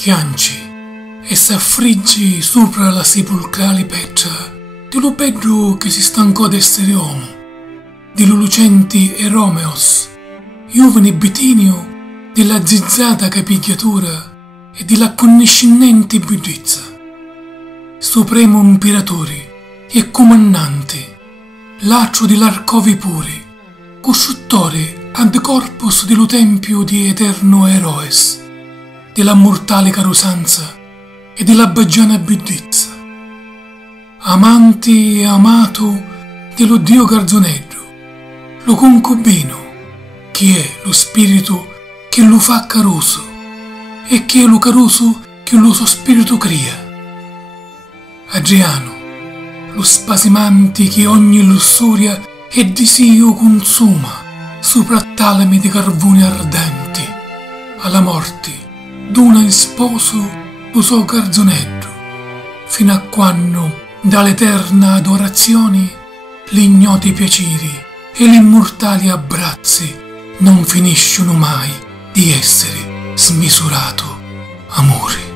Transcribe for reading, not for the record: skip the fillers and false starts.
chianci e s'affriggi sopra la sepolcrale petra di lo Pedro che si stancò d'essere uomo, di lo lucenti Eromeos, giovane Bitinio, della zizzata capigliatura e della connescendente bellezza. Supremo imperatore e comandante, laccio di l'arcovi puri, costruttore ad corpus dello tempio di eterno eroes, della mortale carosanza e della baggiana bellezza, amante e amato dello dio Garzonedro, lo concubino, che è lo spirito che lo fa caroso e che è lo caroso che lo suo spirito crea. Adriano, lo spasimante che ogni lussuria e disio consuma sopra talami di carboni ardenti, alla morte d'una in sposo lo so Garzonedro, fino a quando dall'eterna adorazione gli ignoti piaceri e gli immortali abbracci non finiscono mai di essere smisurato amore.